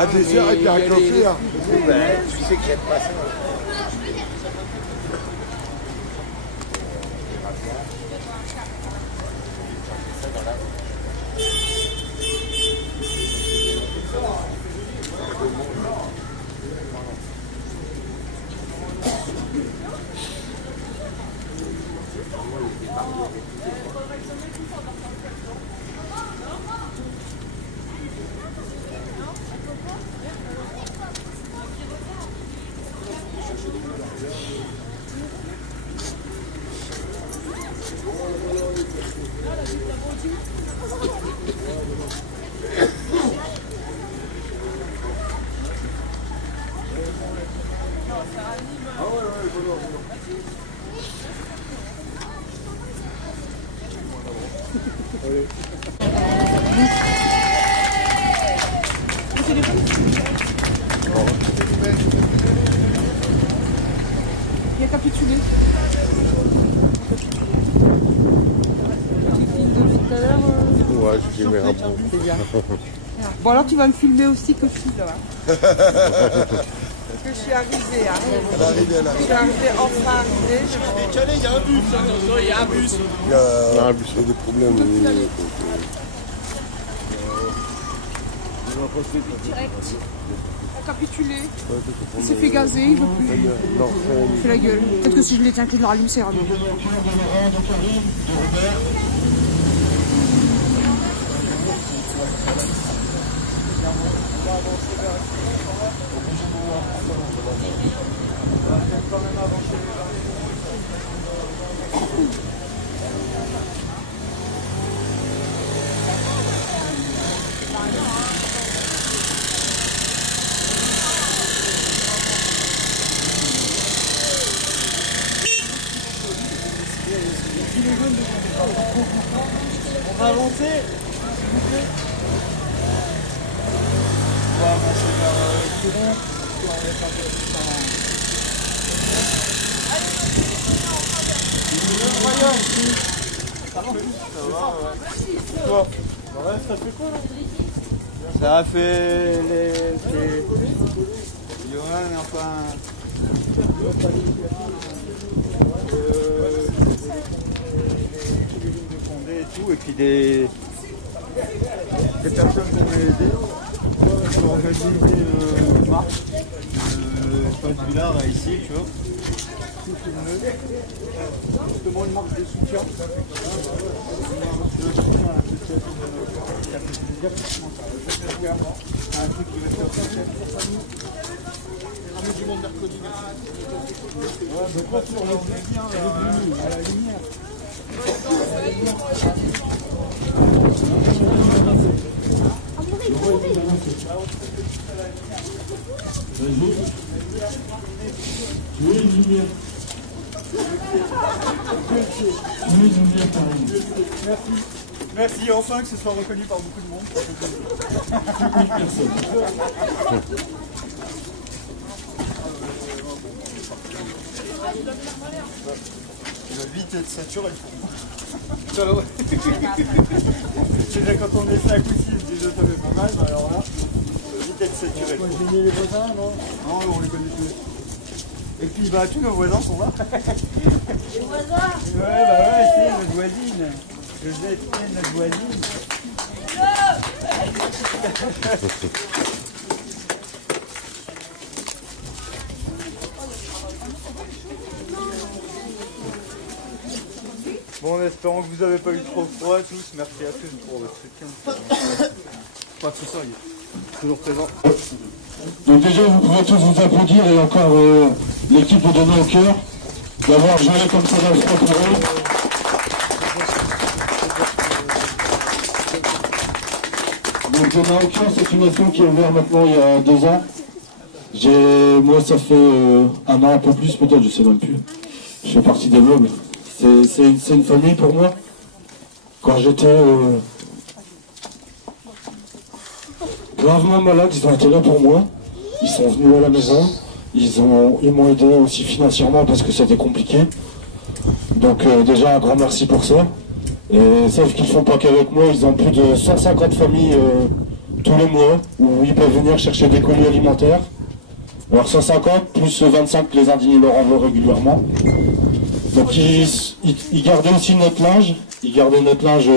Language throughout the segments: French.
À dessert avec la réchauffer. Hein. Ben, tu sais que j'aime pas ça. Il a capitulé. Tu filmes depuis tout à l'heure Ouais, j'ai filmé un bon. C'est bien. Bon, alors tu vas me filmer aussi que je suis là. Que je suis arrivée. Hein. Elle est arrivée, elle est Je suis arrivée, enfin arrivée. Il y a un bus, il y a un bus. Il y a des problèmes. Direct. Il a capitulé. Il s'est fait gazer, il veut plus. Il fait la gueule. Peut-être que si je l'éteins, qu'il le rallume, c'est rallume. On va avancer, s'il vous plaît. On va avancer vers le courant. On va faire un peu plus ça. Ouais, ça fait quoi là? Ça a fait les... Johan, enfin... et tout, et puis des personnes qui ont aidé pour organiser une marche Espace Villard ici, tu vois. Justement une marche de soutien. Un truc qui va se faire. Du monde mercredi. Ouais, donc là, on est bien à la lumière. Merci, enfin que ce soit reconnu par beaucoup de monde. La vitesse de saturée pour moi. Déjà quand on est 5 ou 6, déjà ça fait pas mal, mais alors là, vitesse saturée. J'ai mis les voisins, non? Non, on les connaît tous. Et puis bah tous nos voisins sont là. Les voisins? Ouais, bah ouais, c'est notre voisine. Josette, c'est notre voisine. Bon, en espérant que vous n'avez pas eu trop froid tous, merci à tous pour votre soutien. Pas tout ça, il est toujours présent. Donc déjà, vous pouvez tous vous applaudir et encore l'équipe de Donner au cœur d'avoir joué comme ça dans le sport pour eux. Donc Donner au cœur, c'est une asso qui est ouverte maintenant il y a 2 ans. Moi, ça fait 1 an, un peu plus peut-être, je sais même plus. Je fais partie des meubles. C'est une famille pour moi. Quand j'étais gravement malade, ils ont été là pour moi. Ils sont venus à la maison. Ils m'ont aidé aussi financièrement parce que c'était compliqué. Donc déjà un grand merci pour ça. Et sauf qu'ils ne font pas qu'avec moi, ils ont plus de 150 familles tous les mois où ils peuvent venir chercher des colis alimentaires. Alors 150 plus 25 que les indignés leur envoient régulièrement. Donc ils gardaient aussi notre linge. Ils gardaient notre linge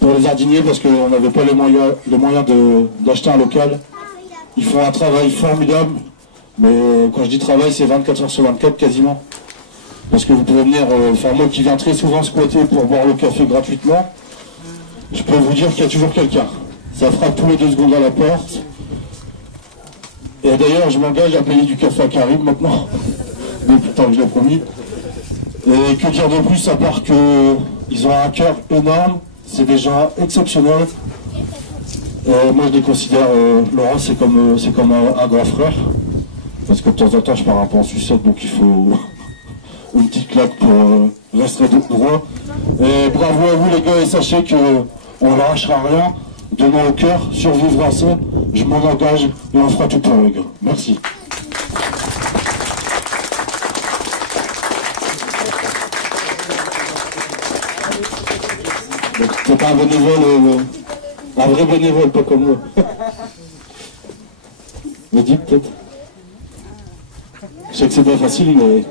pour les indignés parce qu'on n'avait pas les moyens d'acheter un local. Ils font un travail formidable. Mais quand je dis travail, c'est 24 heures sur 24 quasiment. Parce que vous pouvez venir, moi qui viens très souvent squatter pour boire le café gratuitement, je peux vous dire qu'il y a toujours quelqu'un. Ça frappe tous les 2 secondes à la porte. Et d'ailleurs, je m'engage à payer du café à Karim maintenant, depuis le temps que je l'ai promis. Et que dire de plus à part qu'ils ont un cœur énorme, c'est des gens exceptionnels. Moi je les considère, Laurent c'est comme un grand frère. Parce que de temps en temps je pars un peu en sucette, donc il faut une petite claque pour rester droit. Et bravo à vous les gars, et sachez qu'on ne lâchera rien. Demain au cœur, survivre à ça, je m'en engage et on fera tout pour les gars. Merci. C'est pas un bénévole, un vrai bénévole, pas comme moi. Me dis peut-être. Je sais que c'est pas facile, mais...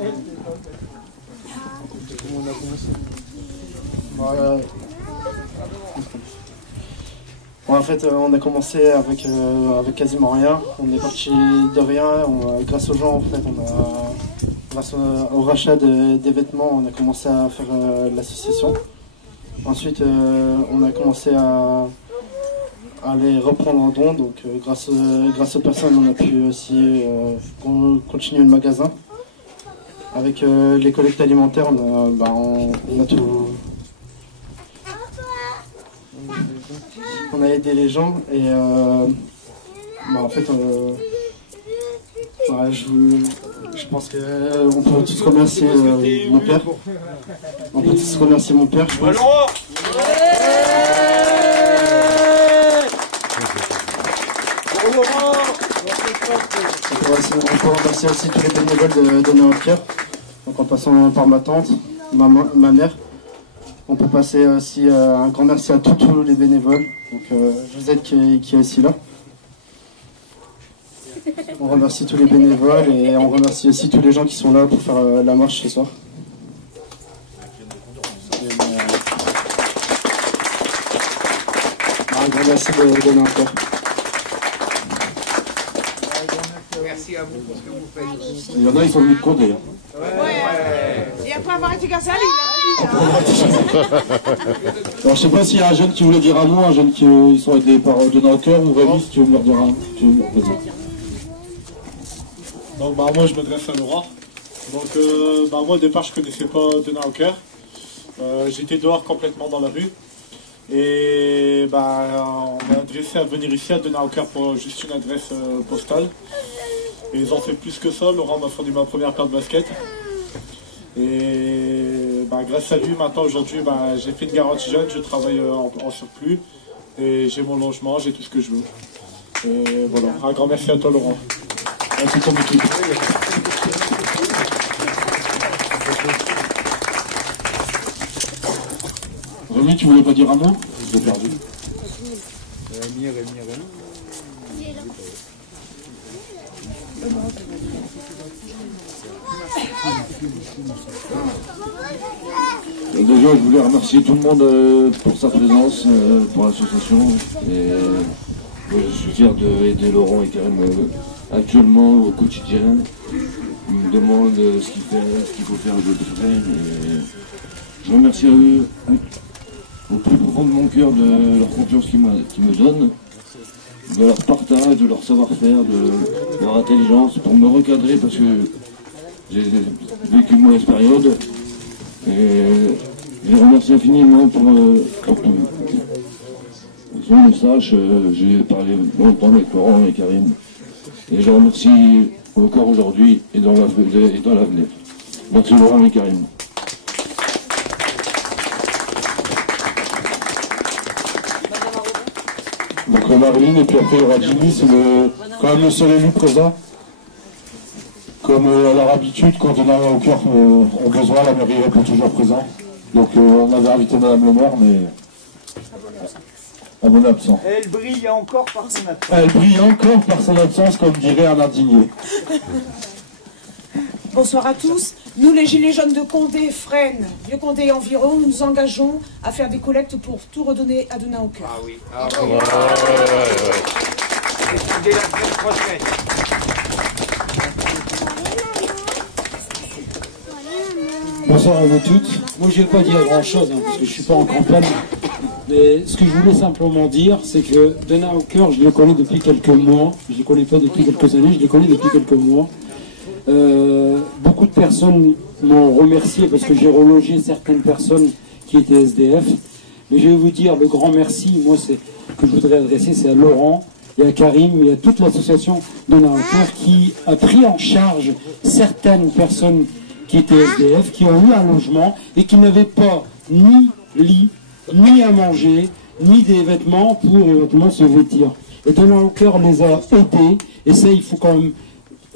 En fait, on a commencé avec quasiment rien. On est parti de rien. Grâce aux gens, en fait, grâce au rachat des vêtements, on a commencé à faire l'association. Ensuite, on a commencé à les reprendre en don. Donc, grâce aux personnes, on a pu aussi continuer le magasin. Avec les collectes alimentaires, on a tout. On a aidé les gens et en fait, je pense qu'on peut tous remercier mon père. On peut tous remercier mon père, je pense. On peut remercier aussi tous les bénévoles de Donner au Cœur. Donc en passant par ma tante, ma mère. On peut passer aussi un grand merci à tous les bénévoles. Donc Josette qui est ici là. On remercie tous les bénévoles et on remercie aussi tous les gens qui sont là pour faire la marche ce soir. Un grand merci de donner encore. Merci à vous pour ce que vous faites. Il y en a, ils sont venus de Condé. Hein. Ouais. Et après avoir été cassé, Alors je sais pas s'il y a un jeune qui voulait dire un mot, un jeune qui ils sont aidés par Donner au Cœur, ou Rémi, si tu veux me redire un. Donc moi je m'adresse à Laura. Donc moi au départ je connaissais pas Donner au Cœur. J'étais dehors complètement dans la rue. Et on m'a adressé à venir ici à Donner au Cœur pour juste une adresse postale. Et ils ont fait plus que ça. Laurent m'a fourni ma première paire de baskets. Et grâce à lui, maintenant, aujourd'hui, j'ai fait de garantie jeune, je travaille en surplus. Et j'ai mon logement, j'ai tout ce que je veux. Et voilà, un grand merci à toi, Laurent. Merci ton équipe. Rémi, tu voulais pas dire un mot? Je l'ai perdu. Rémi. Déjà, je voulais remercier tout le monde pour sa présence, pour l'association. Et je suis fier d'aider Laurent et Karim actuellement au quotidien. Ils me demandent ce qu'il fait, ce qu'il faut faire, je le fais. Et je remercie à eux au plus profond de mon cœur de leur confiance qu'ils me donnent, de leur partage, de leur savoir-faire, de leur intelligence pour me recadrer parce que j'ai vécu une mauvaise période. Et je les remercie infiniment pour tout. Si on le sache, j'ai parlé longtemps avec Laurent et Karim. Et je les remercie encore aujourd'hui et dans l'avenir. Merci Laurent et Karim. Donc Marilyn, et puis après il y aura Jimmy, c'est quand même le seul élu présent. Comme à leur habitude, quand Donner au Cœur ont besoin, la mairie répond toujours présent. Donc on avait invité Madame le maire, mais à mon absent. Elle brille encore par son absence. Elle brille encore par son absence, comme dirait Alain Digné. Bonsoir à tous. Nous, les Gilets jaunes de Condé, Fresnes, Vieux-Condé et environ, nous nous engageons à faire des collectes pour tout redonner à Donnant au cœur. Ah oui. Ah oui. C'est dès la semaine prochaine. Bonsoir à vous toutes. Moi je ne vais pas dire grand chose parce que je ne suis pas en campagne. Mais ce que je voulais simplement dire, c'est que Donnant au cœur, je le connais depuis quelques mois. Je ne le connais pas depuis quelques années, je le connais depuis quelques mois. Beaucoup de personnes m'ont remercié parce que j'ai relogé certaines personnes qui étaient SDF. Mais je vais vous dire, le grand merci, moi, que je voudrais adresser, c'est à Laurent et à Karim et à toute l'association Donnant au cœur qui a pris en charge certaines personnes qui étaient SDF, qui ont eu un logement et qui n'avaient pas ni lit, ni à manger, ni des vêtements pour éventuellement se vêtir. Et Donnant au cœur les a aidés, et ça il faut quand même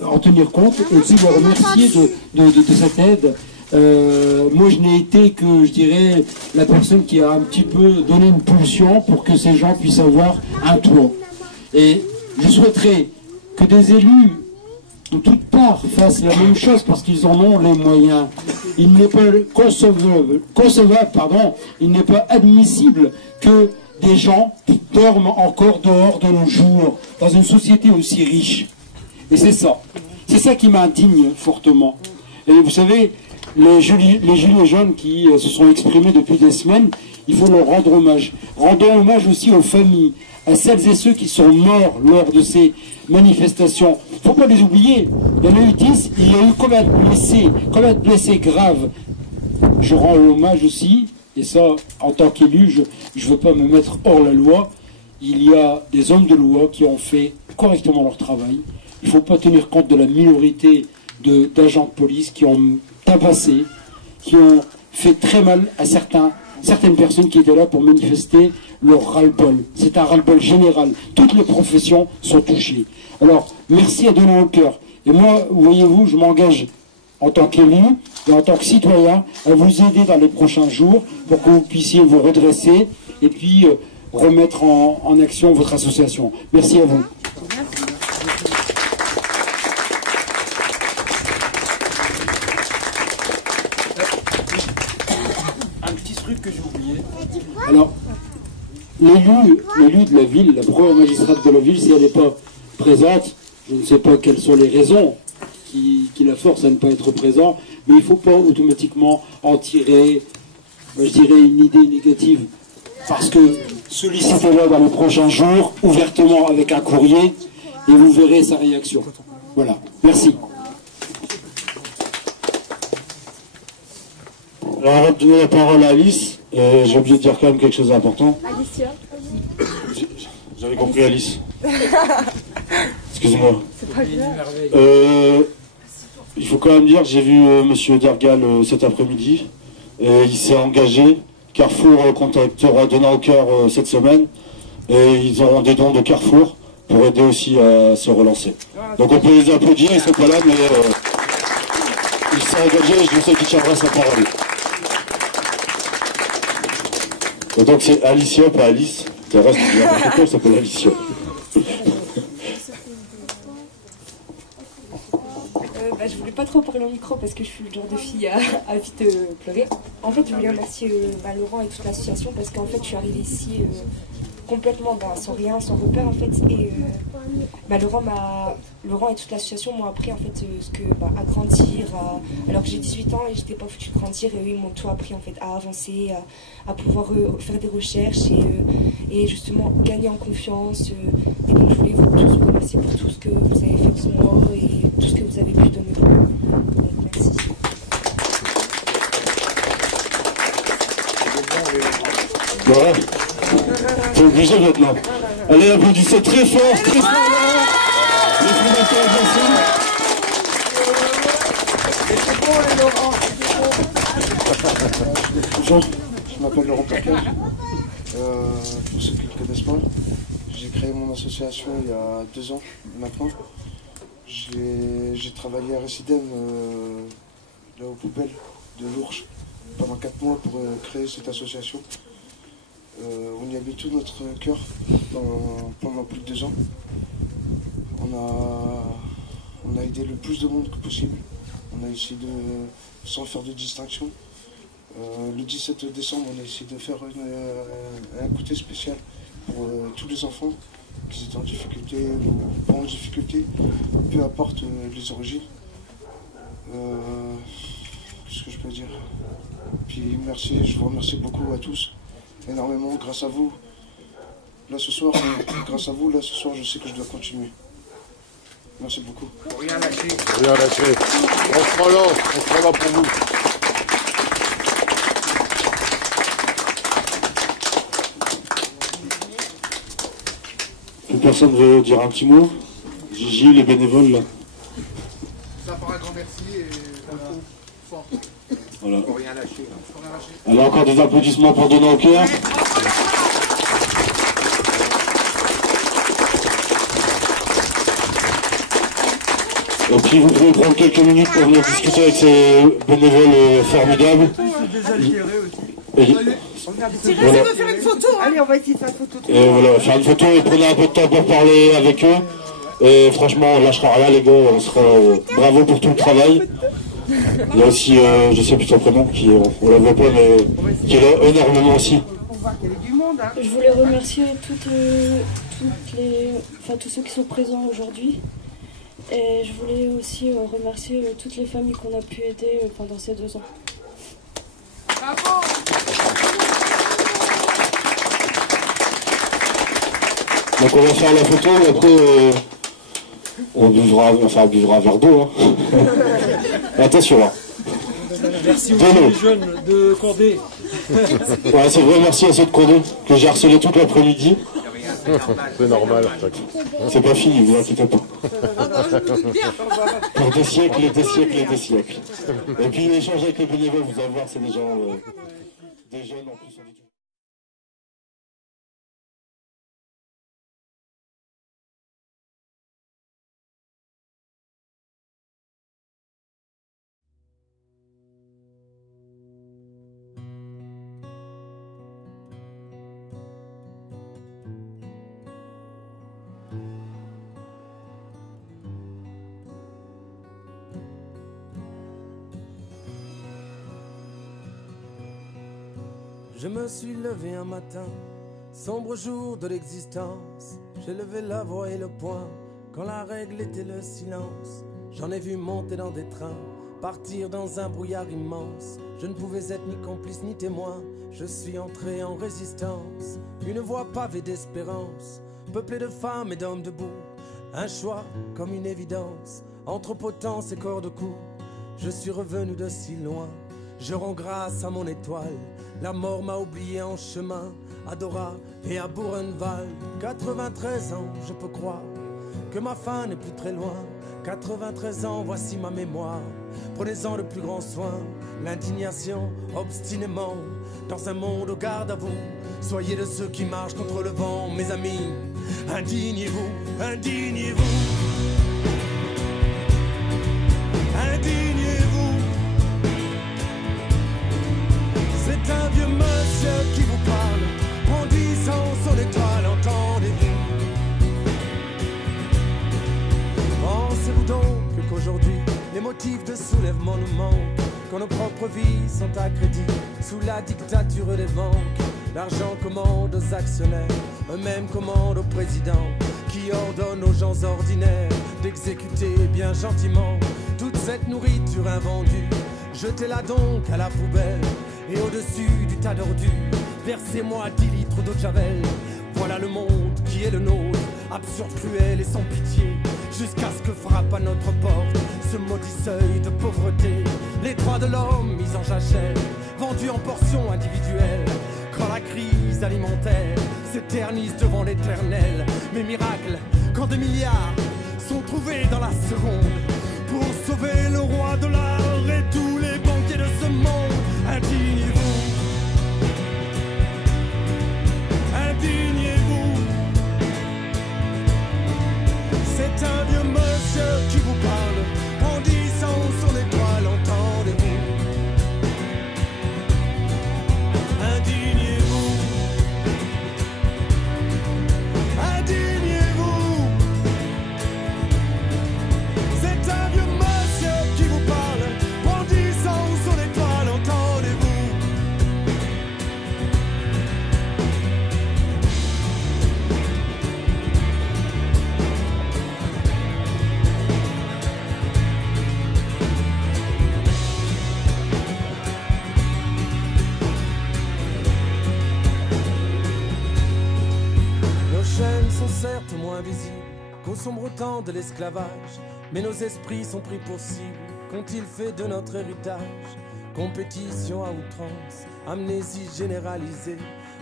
en tenir compte, et puis les remercier de cette aide. Moi je n'ai été que, je dirais, la personne qui a un petit peu donné une pulsion pour que ces gens puissent avoir un toit. Et je souhaiterais que des élus de toutes parts fassent la même chose parce qu'ils en ont les moyens. Il n'est pas concevable, il n'est pas admissible que des gens dorment encore dehors de nos jours dans une société aussi riche. Et c'est ça qui m'indigne fortement. Et vous savez, les gilets jaunes qui se sont exprimés depuis des semaines, il faut leur rendre hommage. Rendons hommage aussi aux familles, à celles et ceux qui sont morts lors de ces manifestations. Il ne faut pas les oublier. Il y en a eu 10, il y a eu combien de blessés graves. Je rends hommage aussi, et ça, en tant qu'élu, je ne veux pas me mettre hors la loi. Il y a des hommes de loi qui ont fait correctement leur travail. Il ne faut pas tenir compte de la minorité d'agents de police qui ont tabassé, qui ont fait très mal à certaines personnes qui étaient là pour manifester leur ras-le-bol. C'est un ras-le-bol général. Toutes les professions sont touchées. Alors, merci à Donnant au cœur. Et moi, voyez-vous, je m'engage en tant qu'élu et en tant que citoyen à vous aider dans les prochains jours pour que vous puissiez vous redresser et puis remettre en action votre association. Merci à vous. Un petit truc que j'ai oublié. Alors, l'élu de la ville, la première magistrate de la ville, si elle n'est pas présente, je ne sais pas quelles sont les raisons qui la forcent à ne pas être présent, mais il ne faut pas automatiquement en tirer, je dirais, une idée négative. Parce que sollicitez-la dans les prochains jours, ouvertement avec un courrier, et vous verrez sa réaction. Voilà, merci. Alors avant de donner la parole à Alice, j'ai oublié de dire quand même quelque chose d'important. Alicia. J'avais compris Alice. Excusez-moi. C'est pas grave. Il faut quand même dire que j'ai vu Monsieur Dergal cet après-midi et il s'est engagé. Carrefour contactera Donnant au cœur cette semaine et ils auront des dons de Carrefour pour aider aussi à se relancer. Donc on peut les applaudir, ils ne sont pas là mais il s'est engagé et je sais qu'il tiendra sa parole. Et donc c'est Alicia, pas Alice. Le reste, il y a un peu, ça s'appelle Alicia. Je voulais pas trop parler au micro parce que je suis le genre de fille à vite pleurer. En fait, je voulais remercier Laurent et toute l'association parce qu'en fait, je suis arrivée ici complètement sans rien, sans repère en fait. Et Laurent et toute l'association m'ont appris en fait à grandir, alors que j'ai 18 ans et j'étais pas foutue de grandir et eux ils m'ont tout appris en fait à avancer, à pouvoir faire des recherches et justement gagner en confiance. Et donc je voulais vous tous vous remercier pour tout ce que vous avez fait pour moi et tout ce que vous avez pu donner pour moi. Donc merci. Voilà. C'est obligé maintenant. Allez, applaudissez très fort, très fort. Les fondateurs de la C'est bon les Laurent. Bonjour, je m'appelle Laurent Perkel. Pour ceux qui ne le connaissent pas, j'ai créé mon association il y a 2 ans maintenant. J'ai travaillé à Récidem, là aux poubelles de l'Ourcq, pendant 4 mois pour créer cette association. On y a mis tout notre cœur pendant plus de 2 ans. On a aidé le plus de monde que possible. On a essayé sans faire de distinction. Le 17 décembre, on a essayé de faire un goûter spécial pour tous les enfants qui étaient en difficulté ou pas en difficulté, peu importe les origines. Qu'est-ce que je peux dire? Puis merci, je vous remercie beaucoup à tous, énormément, grâce à vous. Là ce soir, je sais que je dois continuer. Merci beaucoup. Rien lâcher. Rien lâcher. On sera là pour vous. Personne veut dire un petit mot? Gigi, les bénévoles là. Ça fera un grand merci et fort. Voilà. Faut rien lâcher. Alors encore des applaudissements pour Donnant au cœur. Et puis vous pouvez prendre quelques minutes pour venir discuter avec ces bénévoles formidables. Thierry, veut faire une photo. Allez, on va essayer de faire une photo. Et voilà, on va faire une photo et prenez un peu de temps pour parler avec eux. Et franchement, on lâchera rien les gars, on sera bravo pour tout le travail. Il y a aussi, je sais plus son prénom, qui on la voit pas, mais qui est là énormément aussi. On voit qu'il y avait du monde. Hein. Je voulais remercier tous ceux qui sont présents aujourd'hui. Et je voulais aussi remercier toutes les familles qu'on a pu aider pendant ces 2 ans. Bravo. Donc on va faire la photo et après on buvra un verre d'eau. Hein. Attention. Hein. Merci aux jeunes de Cordée. Ouais, c'est vrai, merci à ceux de Cordée que j'ai harcelé toute l'après-midi. C'est normal. C'est pas fini, vous inquiétez pas. Pour des siècles et des siècles et des siècles. Et puis échanger avec les bénévoles, vous allez voir, c'est des gens, des jeunes en plus. Je me suis levé un matin, sombre jour de l'existence. J'ai levé la voix et le poing, quand la règle était le silence. J'en ai vu monter dans des trains, partir dans un brouillard immense. Je ne pouvais être ni complice ni témoin, je suis entré en résistance. Une voie pavée d'espérance, peuplée de femmes et d'hommes debout. Un choix comme une évidence, entre potence et corps de cou. Je suis revenu de si loin, je rends grâce à mon étoile. La mort m'a oublié en chemin, à Dora et à Buchenwald. 93 ans, je peux croire que ma fin n'est plus très loin. 93 ans, voici ma mémoire. Prenez-en le plus grand soin. L'indignation, obstinément, dans un monde au garde à vous. Soyez de ceux qui marchent contre le vent, mes amis. Indignez-vous, indignez-vous. Indignez-vous. C'est un vieux monsieur qui vous parle, brandissant son étoile, entendez-vous? Pensez-vous donc qu'aujourd'hui, les motifs de soulèvement nous manquent, quand nos propres vies sont à crédit, sous la dictature des banques? L'argent commande aux actionnaires, eux-mêmes commandent au président, qui ordonne aux gens ordinaires d'exécuter bien gentiment toute cette nourriture invendue. Jetez-la donc à la poubelle, et au-dessus du tas d'ordures, versez-moi 10 litres d'eau de Javel. Voilà le monde qui est le nôtre, absurde, cruel et sans pitié, jusqu'à ce que frappe à notre porte ce maudit seuil de pauvreté. Les droits de l'homme mis en jachère, vendus en portions individuelles. Quand la crise alimentaire s'éternise devant l'éternel, mes miracles, quand des milliards sont trouvés dans la seconde pour sauver le roi de l'art et tous les banquiers de ce monde. Indignez-vous, indignez-vous. C'est un vieux monsieur qui vous parle, brandissant son étoile, entendez-vous? Indignez-vous, invisible qu'au sombre temps de l'esclavage. Mais nos esprits sont pris pour cible. Qu'ont-ils fait de notre héritage? Compétition à outrance, amnésie généralisée,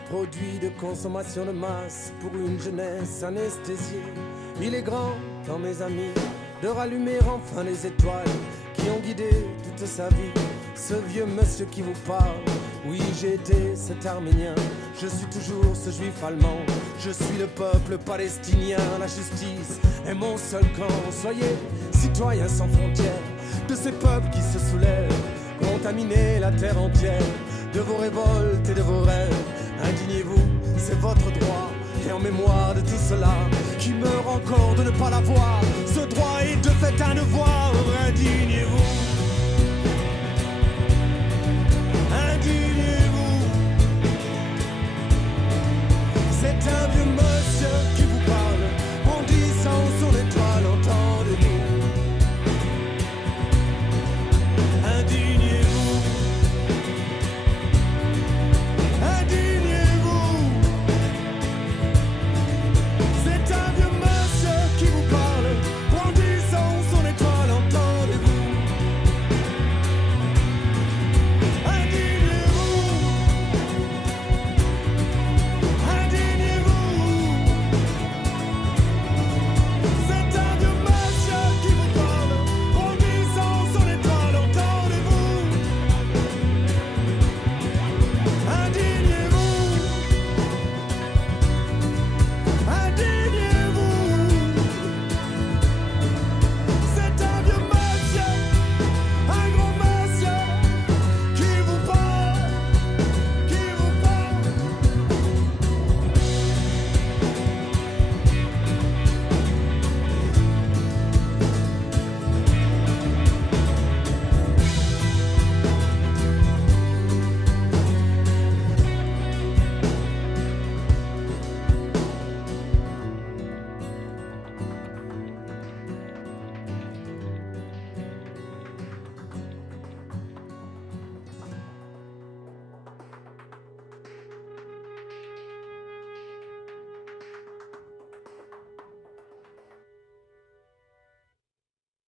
produit de consommation de masse pour une jeunesse anesthésiée. Il est grand temps, mes amis, de rallumer enfin les étoiles qui ont guidé toute sa vie. Ce vieux monsieur qui vous parle, oui j'ai été cet Arménien, je suis toujours ce juif allemand, je suis le peuple palestinien. La justice est mon seul camp. Soyez citoyens sans frontières de ces peuples qui se soulèvent, contaminer la terre entière de vos révoltes et de vos rêves. Indignez-vous, c'est votre droit. Et en mémoire de tout cela qui meurt encore de ne pas l'avoir, ce droit est de fait un devoir.